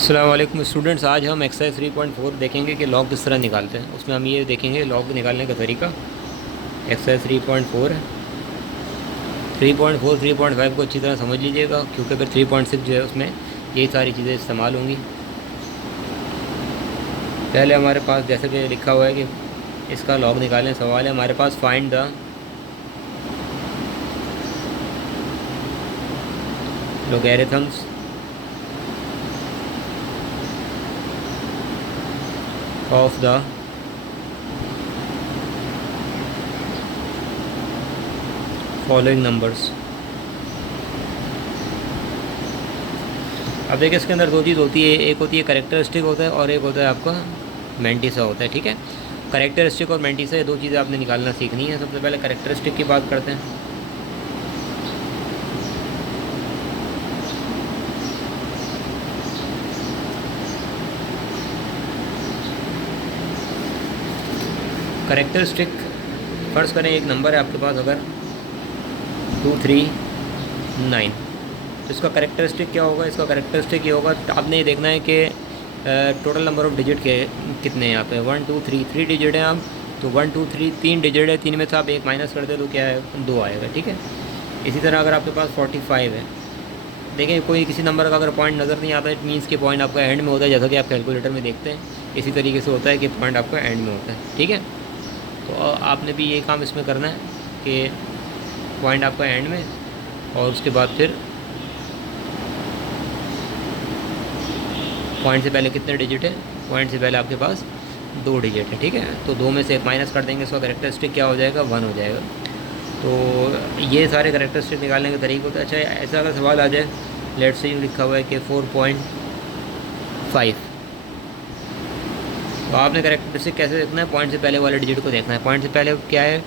अस्सलाम वालेकुम स्टूडेंट्स। आज हम एक्सरसाइज 3.4 देखेंगे कि लॉग किस तरह निकालते हैं। उसमें हम ये देखेंगे लॉग निकालने का तरीका। एक्सरसाइज 3.4 है। 3.4 3.5 को अच्छी तरह समझ लीजिएगा, क्योंकि फिर 3.6 जो है उसमें यही सारी चीज़ें इस्तेमाल होंगी। पहले हमारे पास जैसे कि लिखा हुआ है कि इसका लॉग निकालें। सवाल है हमारे पास, find the logarithms of the following numbers. अब देखिए, इसके अंदर दो चीज़ होती है। एक होती है करेक्टरिस्टिक होता है और एक होता है आपका मैंटिसा होता है। ठीक है, करेक्टरिस्टिक और मैंटिसा, ये दो चीज़ें आपने निकालना सीखनी है। सबसे पहले करेक्टरिस्टिक की बात करते हैं। करेक्टरिस्टिक, फ़र्ज़ करें एक नंबर है आपके पास, अगर 239, तो इसका करेक्टरिस्टिक क्या होगा? इसका करेक्टरिस्टिक ये होगा, आपने ये देखना है कि टोटल नंबर ऑफ डिजिट के कितने हैं यहाँ पे। 1 2 3, 3 डिजिट हैं आप, तो 1 2 3 3 डिजिट है। 3 में से आप एक माइनस कर दे तो क्या है, 2 आएगा। ठीक है, इसी तरह अगर आपके पास 45 है, देखें कोई किसी नंबर का अगर पॉइंट नज़र नहीं आता, इट मीन्स कि पॉइंट आपका एंड में होता है, जैसा कि आप कैलकुलेटर में देखते हैं। इसी तरीके से होता है कि पॉइंट आपका एंड में होता है। ठीक है, तो आपने भी ये काम इसमें करना है कि पॉइंट आपका एंड में, और उसके बाद फिर पॉइंट से पहले कितने डिजिट है? पॉइंट से पहले आपके पास 2 डिजिट है। ठीक है, तो 2 में से एक माइनस कर देंगे, उसका करेक्टरिस्टिक क्या हो जाएगा? 1 हो जाएगा। तो ये सारे करेक्टरिस्टिक निकालने का तरीका होता है। अच्छा, ऐसा अगर सवाल आ जाए, लेट से लिखा हुआ है कि 4.5, तो आपने करेक्टरिस्टिक कैसे देखना है? पॉइंट से पहले वाले डिजिट को देखना है। पॉइंट से पहले क्या है?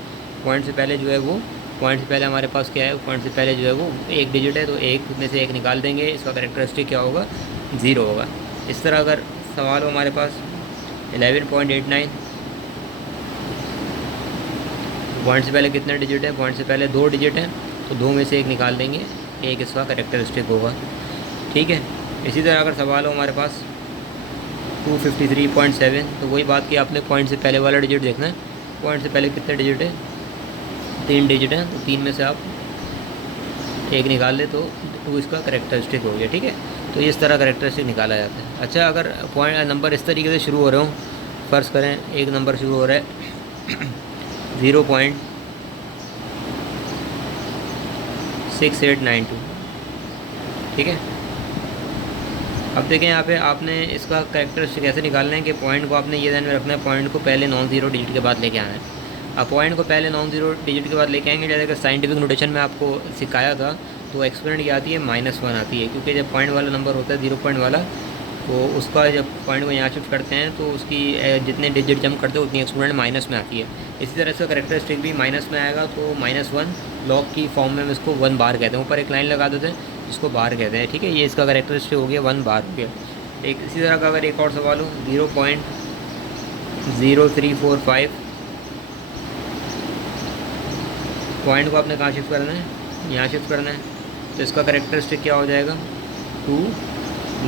पॉइंट से पहले जो है वो, पॉइंट से पहले हमारे पास क्या है? पॉइंट से पहले जो है वो एक डिजिट है, तो एक में से एक निकाल देंगे, इसका करेक्टरिस्टिक क्या होगा? 0 होगा। इस तरह अगर सवाल हो हमारे पास 11.89, पॉइंट से पहले कितने डिजिट है? पॉइंट से पहले 2 डिजिट हैं, तो 2 में से एक निकाल देंगे, एक इसका करेक्टरिस्टिक होगा। ठीक है, इसी तरह अगर सवाल हो हमारे पास 253.7, तो वही बात की आपने पॉइंट से पहले वाला डिजिट देखना है। पॉइंट से पहले कितने डिजिट है? 3 डिजिट हैं, तो 3 में से आप एक निकाल ले तो 2 इसका करेक्टरिस्टिक हो गया। ठीक है, तो इस तरह करेक्टरिस्टिक निकाला जाता है। अच्छा, अगर पॉइंट नंबर इस तरीके से शुरू हो रहे हो, फ़र्ज़ करें एक नंबर शुरू हो रहा है 0.6892। ठीक है, अब देखें यहाँ पे आपने इसका करेक्टरिस्टिक कैसे निकालना है कि पॉइंट को आपने ये ध्यान में रखना है, पॉइंट को पहले नॉन ज़ीरो डिजिट के बाद लेके आना है। अब पॉइंट को पहले नॉन ज़ीरो डिजिट के बाद लेके आएंगे, जैसे कि साइंटिफिक नोटेशन में आपको सिखाया था, तो एक्सपोनेंट क्या आती है? -1 आती है, क्योंकि जब पॉइंट वाला नंबर होता है 0 पॉइंट वाला, तो उसका जब पॉइंट को यहाँ शिफ्ट करते हैं तो उसकी जितने डिजिट जंप करते हैं उतनी एक्सपोनेंट माइनस में आती है। इसी तरह से करेक्टरिस्टिक भी माइनस में आएगा, तो -1 लॉग की फॉर्म में हम इसको 1 बार कहते हैं। ऊपर एक लाइन लगा देते हैं, इसको बार कहते हैं। ठीक है, ये इसका करेक्टरिस्टिक हो गया, 1 बार हो गया। एक इसी तरह का अगर एक और सवाल हो 0.0345, पॉइंट को आपने कहाँ शिफ्ट करना है? यहाँ शिफ्ट करना है, तो इसका करेक्टरिस्टिक क्या हो जाएगा? 2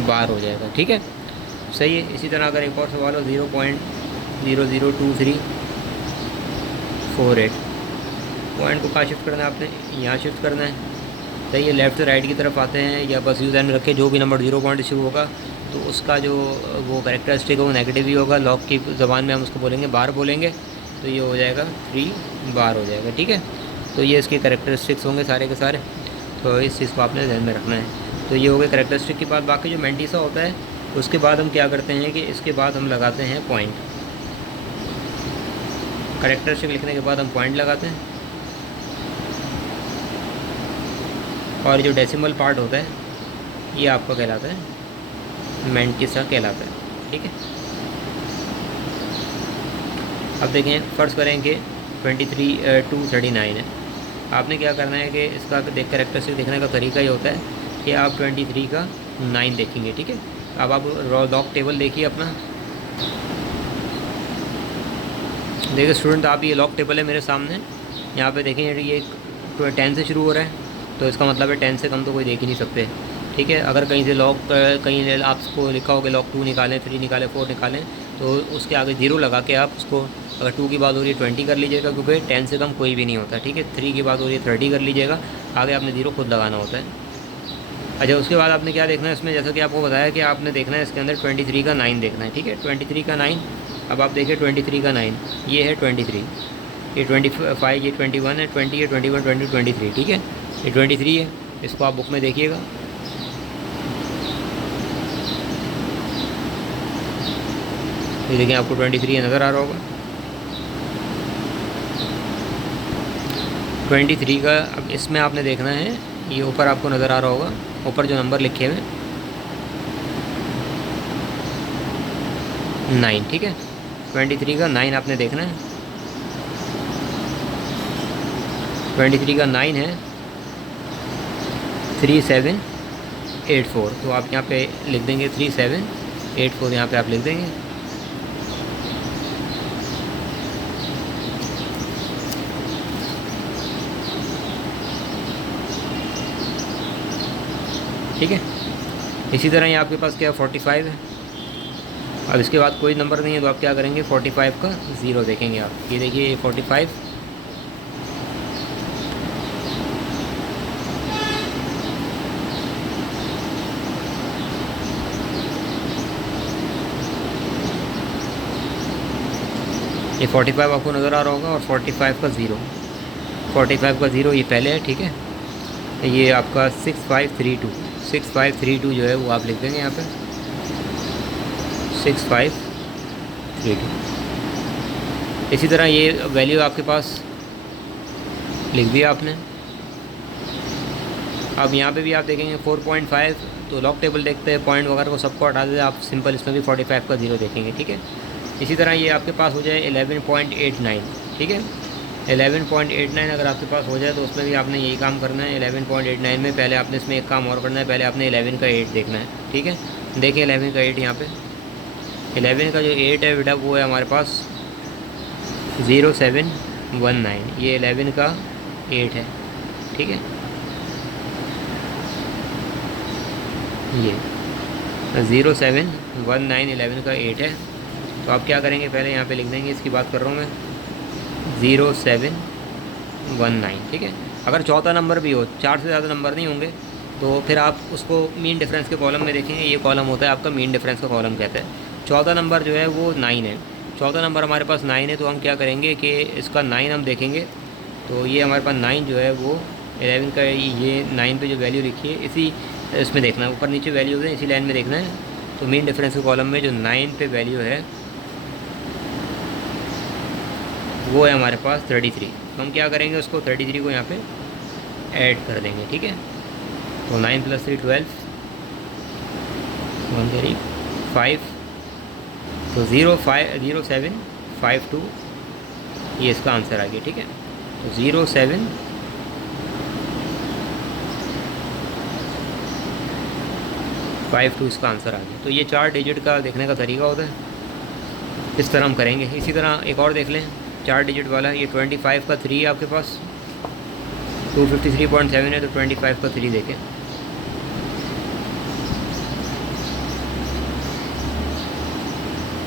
बार हो जाएगा। ठीक है, सही है। इसी तरह अगर एक और सवाल हो 0.002348, पॉइंट को कहाँ शिफ्ट करना है आपने? यहाँ शिफ्ट करना है। सही है, लेफ़्ट से राइट की तरफ आते हैं, या बस यूँ ध्यान में रखें जो भी नंबर 0 पॉइंट शुरू होगा तो उसका जो वो करेक्टरिस्टिक है वो नेगेटिव ही होगा। लॉग की ज़बान में हम उसको बोलेंगे बार बोलेंगे, तो ये हो जाएगा 3 बार हो जाएगा। ठीक है, तो ये इसके करेक्टरिस्टिक्स होंगे सारे के सारे, तो इस चीज़ को आपने ध्यान में रखना है। तो ये हो गए करेक्टरिस्टिक की बात। बाकी जो मैंटिसा होता है, उसके बाद हम क्या करते हैं कि इसके बाद हम लगाते हैं पॉइंट। करेक्टरिस्टिक लिखने के बाद हम पॉइंट लगाते हैं, और जो डेसिमल पार्ट होता है ये आपका कहलाता है मैंटिसा कहलाता है। ठीक है, अब देखें, फ़र्ज़ करें कि 239 है। आपने क्या करना है कि इसका देख करेक्टरिस्टिक देखने का तरीका ये होता है कि आप 23 का 9 देखेंगे। ठीक है, अब आप लॉग टेबल देखिए अपना। देखिए स्टूडेंट, आप ये लॉग टेबल है मेरे सामने, यहाँ पे देखें ये 10 से शुरू हो रहा है, तो इसका मतलब है 10 से कम तो कोई देख ही नहीं सकते। ठीक है। अगर कहीं से लॉक कहीं आपको लिखा हो कि लॉक 2 निकालें, 3 निकालें, 4 निकालें, तो उसके आगे 0 लगा के आप उसको, अगर 2 की बात हो रही है 20 कर लीजिएगा, क्योंकि 10 से कम कोई भी नहीं होता। ठीक है। 3 की बात हो रही है 30 कर लीजिएगा, आगे आपने 0 खुद लगाना होता है। अच्छा, उसके बाद आपने क्या देखना है इसमें, जैसा कि आपको बताया कि आपने देखना है इसके अंदर 23 का 9 देखना है। ठीक है। 23 का 9, अब आप देखिए 23 का 9, ये है 23, ये 25, ये 21 है, 20 है, 21, 20, 23। ठीक है। ये 23 है, इसको आप बुक में देखिएगा। ये देखिए आपको 23 नज़र आ रहा होगा। 23 का अब इसमें आपने देखना है, ये ऊपर आपको नज़र आ रहा होगा, ऊपर जो नंबर लिखे हुए 9। ठीक है। 23 का 9 आपने देखना है। 23 का 9 है 3784, तो आप यहाँ पे लिख देंगे 3784, यहाँ पे आप लिख देंगे। ठीक है। इसी तरह ये आपके पास क्या 45 है। अब इसके बाद कोई नंबर नहीं है, तो आप क्या करेंगे 45 का 0 देखेंगे आप। ये देखिए ये 45, ये 45 आपको नज़र आ रहा होगा, और 45 का 0, 45 का 0 ये पहले है। ठीक है। ये आपका 6532, 6532 जो है वो आप लिख देंगे यहाँ पे 6532। इसी तरह ये वैल्यू आपके पास लिख दिया आपने। अब यहाँ पे भी आप देखेंगे 4.5, तो लॉक टेबल देखते हैं, पॉइंट वगैरह को सबको हटा देते, आप सिंपल इसमें भी 45 का 0 देखेंगे। ठीक है। इसी तरह ये आपके पास हो जाए 11.89। ठीक है। 11.89 अगर आपके पास हो जाए, तो उसमें भी आपने यही काम करना है। 11.89 में पहले आपने इसमें एक काम और करना है, पहले आपने 11 का 8 देखना है। ठीक है। देखिए 11 का 8, यहाँ पे 11 का जो 8 है बेटा, वो है हमारे पास 0719, ये 11 का 8 है। ठीक है। ये 0719 11 का 8 है। तो आप क्या करेंगे, पहले यहाँ पे लिख देंगे, इसकी बात कर रहा हूँ मैं, 0719। ठीक है। अगर चौथा नंबर भी हो, 4 से ज़्यादा नंबर नहीं होंगे, तो फिर आप उसको मीन डिफरेंस के कॉलम में देखेंगे। ये कॉलम होता है आपका मीन डिफरेंस का कॉलम कहते हैं। चौथा नंबर जो है वो 9 है, चौथा नंबर हमारे पास 9 है, तो हम क्या करेंगे कि इसका 9 हम देखेंगे। तो ये हमारे पास 9 जो है वो 11 का, ये 9 पे जो वैल्यू लिखी है इसी इसमें देखना है, ऊपर नीचे वैल्यूज़ हैं इसी लाइन में देखना है। तो मीन डिफरेंस के कॉलम में जो 9 पे वैल्यू है वो है हमारे पास 33। तो हम क्या करेंगे, उसको 33 को यहाँ पे ऐड कर देंगे। ठीक है। तो 9 + 3 12, 135, तो 0752 ये इसका आंसर आ गया। ठीक है। तो 0752 इसका आंसर आ गया। तो ये 4 डिजिट का देखने का तरीका होता है, इस तरह हम करेंगे। इसी तरह एक और देख लें 4 डिजिट वाला, ये 25 का 3 है आपके पास, 253.7 है, तो 25 का 3 देखें।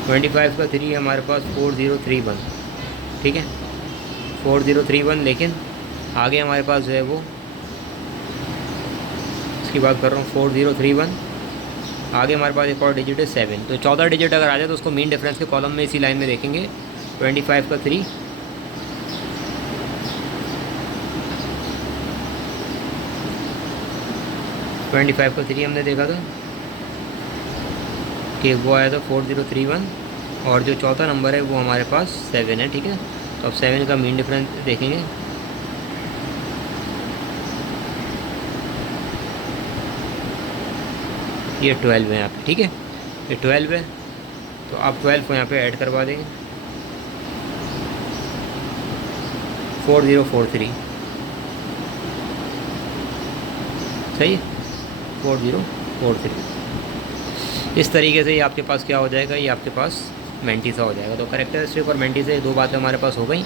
ट्वेंटी फाइव का 3 हमारे पास 4031। ठीक है। 4031, लेकिन आगे हमारे पास जो है वो, इसकी बात कर रहा हूँ 4031, आगे हमारे पास एक और डिजिट है 7। तो 14 डिजिट अगर आ जाए तो उसको मीन डिफरेंस के कॉलम में इसी लाइन में देखेंगे। 25 का 3, 25 का 3 हमने देखा था कि वो आया था 4031, और जो चौथा नंबर है वो हमारे पास 7 है। ठीक है। तो अब 7 का मीन डिफरेंस देखेंगे। ये 12 है यहाँ पे। ठीक है। ये 12 है, तो आप 12 को यहाँ पे ऐड करवा देंगे, 4043। सही है, 4043। इस तरीके से ये आपके पास क्या हो जाएगा, ये आपके पास मेंटिसा हो जाएगा। तो कैरेक्टरिस्टिक और मेंटिसा ये 2 बातें हमारे पास हो गई।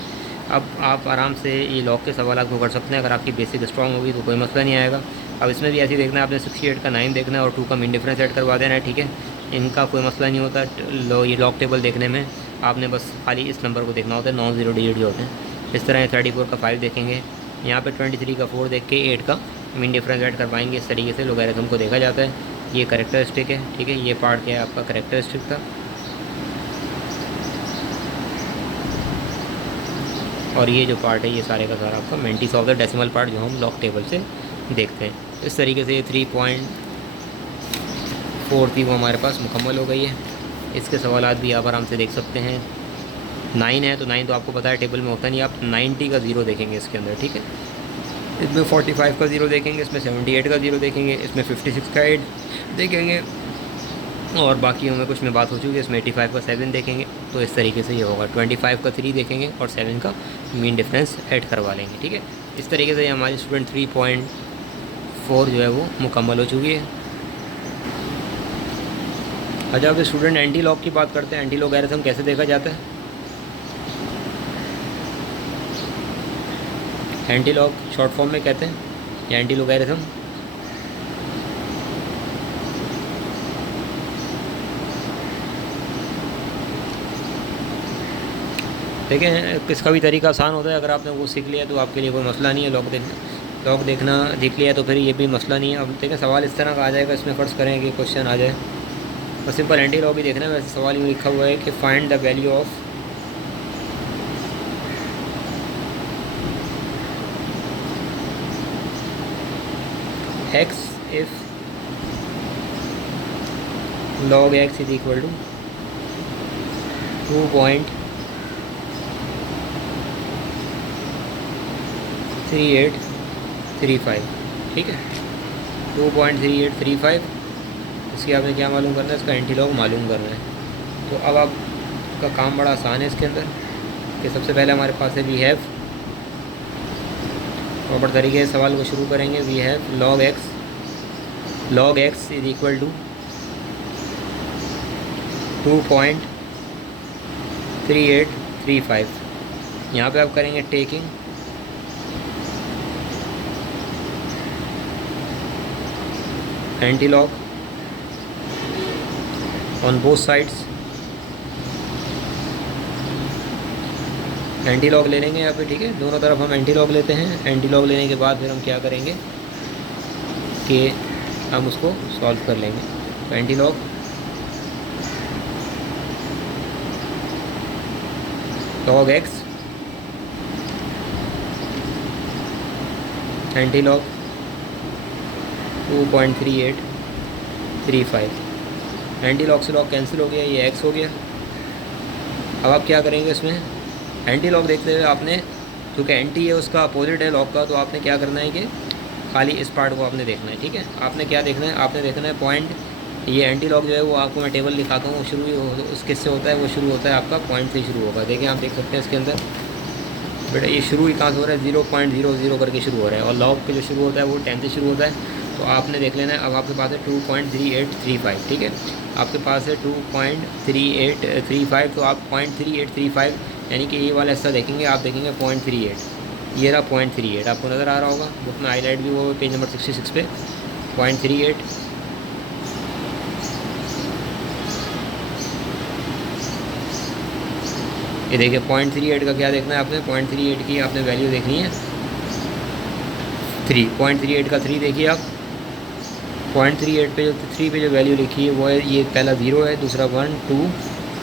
अब आप आराम से ये लॉग के सवाल को कर सकते हैं। अगर आपकी बेसिक स्ट्रॉन्ग होगी तो कोई मसला नहीं आएगा। अब इसमें भी ऐसे ही देखना है, आपने 68 का 9 देखना है और 2 का मीन डिफरेंस ऐड करवा देना है, ठीक है। इनका कोई मसला नहीं होता ये लॉग टेबल देखने में, आपने बस खाली इस नंबर को देखना होता है, 9 0 डिजिट जो होते हैं। इस तरह 34 का 5 देखेंगे, यहाँ पे 23 का 4 देख के 8 का मीन डिफरेंस ऐड करवाएंगे। इस तरीके से लोगैरिथम को देखा जाता है। ये करेक्टरिस्टिक है, ठीक है। ये पार्ट क्या है आपका, करेक्टरिस्टिक था। और ये जो पार्ट है ये सारे का सारा आपका mantis of the decimal part जो हम लॉग टेबल से देखते हैं। इस तरीके से ये 3.4 थी वो हमारे पास मुकम्मल हो गई है। इसके सवालात भी आप आराम से देख सकते हैं। 9 है तो 9 तो आपको पता है टेबल में होता नहीं, आप 90 का 0 देखेंगे इसके अंदर, ठीक है। इसमें 45 का 0 देखेंगे, इसमें 78 का 0 देखेंगे, इसमें 56 का 8 देखेंगे, और बाकी में कुछ में बात हो चुकी है, इसमें 85 का 7 देखेंगे। तो इस तरीके से ये होगा, 25 का 3 देखेंगे और 7 का मीन डिफरेंस ऐड करवा लेंगे, ठीक है। इस तरीके से हमारी स्टूडेंट 3.4 जो है वो मुकम्मल हो चुकी है। अच्छा, अब स्टूडेंट एंटी लॉग की बात करते हैं। एंटी लोगैरिथम कैसे देखा जाता है? एंटी लॉग शॉर्ट फॉर्म में कहते हैं या एंटी लोगैरिथम। देखें, किसका भी तरीका आसान होता है, अगर आपने वो सीख लिया तो आपके लिए कोई मसला नहीं है। लॉग देखना देख लिया तो फिर ये भी मसला नहीं है। अब देखें, सवाल इस तरह का आ जाएगा, इसमें फ़र्ज़ करें कि क्वेश्चन आ जाए और सिंपल एंटी लॉग ही देखना है। वैसे सवाल यूँ लिखा हुआ है कि find the value of x if log x is equal to 2.3835, ठीक है। 2.3835, इसकी आपने क्या मालूम करना है, इसका एंटी लॉग मालूम करना है। तो अब आपका काम बड़ा आसान है इसके अंदर कि सबसे पहले हमारे पास है वी हैव, प्रॉपर तरीके से सवाल को शुरू करेंगे। We have log x is equal to 2.3835। यहाँ पे आप करेंगे taking anti log on both sides. Anti log ले लेंगे यहाँ पे, ठीक है। दोनों तरफ हम एंटी लॉग लेते हैं। एंटी लॉग लेने के बाद फिर हम क्या करेंगे कि हम उसको सॉल्व कर लेंगे। तो anti log log x anti log 2.3835। Anti log से लॉग कैंसिल हो गया, ये x हो गया। अब आप क्या करेंगे, इसमें एंटी लॉग देखते हुए आपने, क्योंकि एंटी है उसका अपोजिट है लॉग का, तो आपने क्या करना है कि खाली इस पार्ट को आपने देखना है, ठीक है। आपने क्या देखना है, आपने देखना है पॉइंट, ये एंटी लॉग जो है वो आपको मैं टेबल दिखाता हूँ, वो शुरू उस किससे होता है, वो शुरू होता है आपका पॉइंट से शुरू होगा। देखिए, आप देख सकते हैं इसके अंदर बेटा ये शुरू ही कहाँ से हो रहा है, 0.00 करके शुरू हो रहा है, और लॉग के जो शुरू होता है वो 10 से शुरू होता है। तो आपने देख लेना है, अब आपके पास है 2.3835, ठीक है। आपके पास है 2.3835, तो आप 0.3835 यानी कि ये वाला हिस्सा देखेंगे, आप देखेंगे 0.38, ये रहा 0.38, आपको नज़र आ रहा होगा। बुक में हाईलाइट भी वो पेज नंबर 66 पे 0.38। ये देखिए 0.38 का क्या देखना है आपने, 0.38 की आपने वैल्यू देखनी है 3। 0.38 का 3 देखिए आप, 0.38 पे जो 3 पे जो वैल्यू लिखी है वो है, ये पहला 0 है, दूसरा 1 2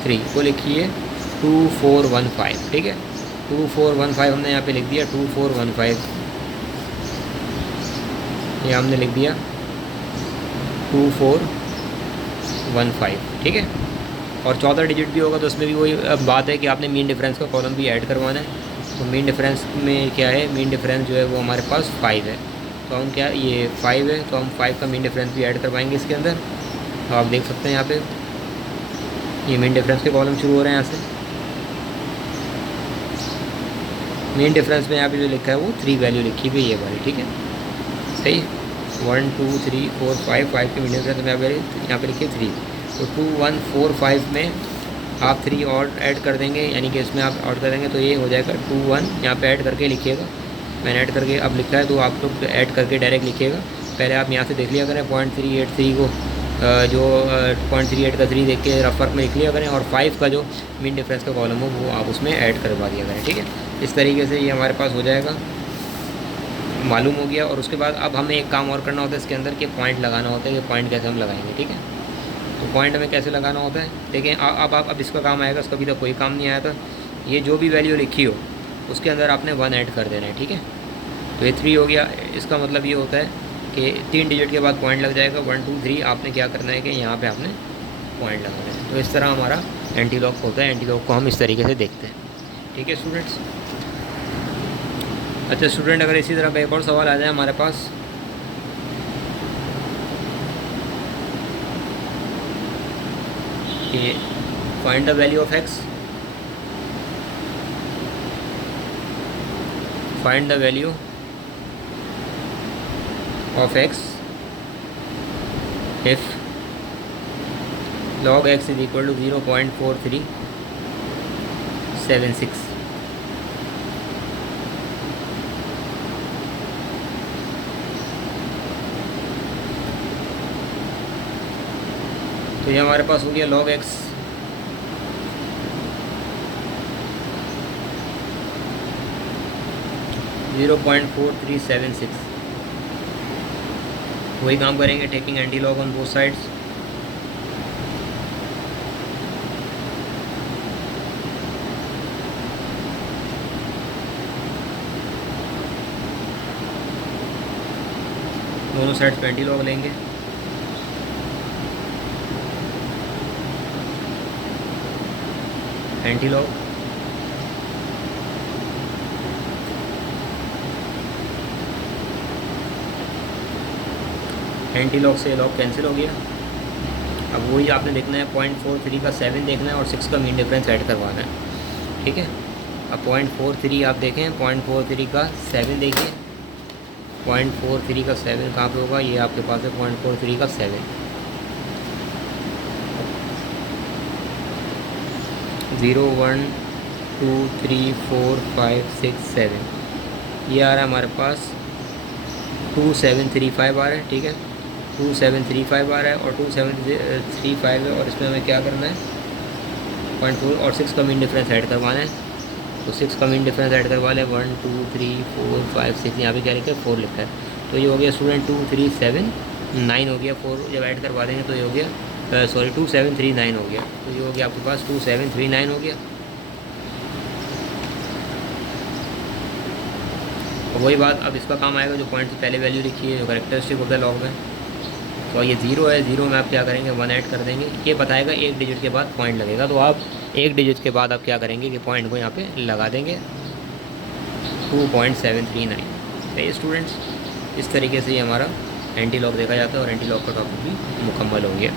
3, वो लिखिए 2415, ठीक है। 2415 हमने यहाँ पे लिख दिया, 2415 ये हमने लिख दिया 2415, ठीक है। और 14 डिजिट भी होगा तो उसमें भी वही बात है कि आपने मीन डिफरेंस का कॉलम भी ऐड करवाना है। तो मीन डिफरेंस में क्या है, मीन डिफरेंस जो है वो हमारे पास 5 है, तो हम क्या, ये 5 है तो हम 5 का मीन डिफरेंस भी ऐड करवाएंगे इसके अंदर। तो आप देख सकते हैं यहाँ पे ये मीन डिफरेंस के कॉलम शुरू हो रहे हैं यहाँ से। मीन डिफरेंस में यहाँ पे जो लिखा है वो 3 वैल्यू लिखी हुई है ये वाली, ठीक है, सही। 1 2 3 4 5 के मीन डिफरेंस में यहाँ पे लिखिए 3। तो 2145 में आप 3 और ऐड कर देंगे, यानी कि इसमें आप ऐड कर देंगे तो ये हो जाएगा 21, यहाँ पे ऐड करके लिखिएगा, मैंने ऐड करके अब लिखा है तो आप लोग ऐड करके डायरेक्ट लिखिएगा पहले आप यहाँ से देख लिया करें 0.383 को, जो 0.38 का 3 देख के रफ वर्क में लिख लिया करें, और 5 का जो मीन डिफरेंस का कॉलम हो वो आप उसमें ऐड करवा दिया करें। ठीक है, इस तरीके से ये हमारे पास हो जाएगा, मालूम हो गया। और उसके बाद अब हमें एक काम और करना होता है इसके अंदर कि पॉइंट लगाना होता है कि पॉइंट कैसे हम लगाएंगे। ठीक है, तो पॉइंट हमें कैसे लगाना होता है देखें। अब इसका काम आएगा, इसका अभी तक कोई काम नहीं आया था। ये जो भी वैल्यू लिखी हो उसके अंदर आपने 1 ऐड कर देना है। ठीक है, तो ये 3 हो गया। इसका मतलब ये होता है कि 3 डिजिट के बाद पॉइंट लग जाएगा, 1 2 3। आपने क्या करना है कि यहाँ पे आपने पॉइंट लगाना है। तो इस तरह हमारा एंटी लॉक होता है। एंटी लॉक को हम इस तरीके से देखते हैं। ठीक है स्टूडेंट्स। अच्छा स्टूडेंट, अगर इसी तरह का एक और सवाल आ जाए हमारे पास, कि find the value of x, find the value of x if log x is equal to 0.4376। तो ये हमारे पास हो गया log x 0.4376। वही काम करेंगे, taking anti log on both sides. दोनों साइड्स पे एंटी लॉग लेंगे। एंटी लॉग एंटी लॉग से लॉग कैंसिल हो गया। अब वही आपने देखना है 0.43 का 7 देखना है और 6 का मीन डिफरेंस ऐड करवाना है। ठीक है, अब 0.43 आप देखें, 0.43 का 7 देखिए। 0.43 का 7 कहाँ पे होगा, ये आपके पास है 0.43 का 7। 0 1 2 3 4 5 6 7 ये आ रहा है हमारे पास 2735 आ रहा है। ठीक है, 2735 आ रहा है और 2735 है, और इसमें हमें क्या करना है 0.4 और 6 का मीन डिफरेंस ऐड करवाना है। तो 6 का मीन डिफरेंस ऐड करवा लें, 1 2 3 4 5 6, यहाँ पे क्या लिखा है 4 लिखा है। तो ये हो गया स्टूडेंट 2379 हो गया। 4 जब ऐड करवा देंगे तो ये हो गया 2739 हो गया। तो ये हो गया आपके पास 2739 हो गया। और वही बात अब इसका काम आएगा, जो पॉइंट से पहले वैल्यू लिखी है, जो करेक्टरिस्टिक होता है लॉग में। तो ये 0 है, 0 में आप क्या करेंगे 1 ऐड कर देंगे। ये बताएगा 1 डिजिट के बाद पॉइंट लगेगा, तो आप 1 डिजिट के बाद आप क्या करेंगे कि पॉइंट को यहाँ पे लगा देंगे 2.739। सही स्टूडेंट्स, इस तरीके से ये हमारा एंटी लॉग देखा जाता है और एंटी लॉग का टॉपिक भी मुकम्मल हो गया।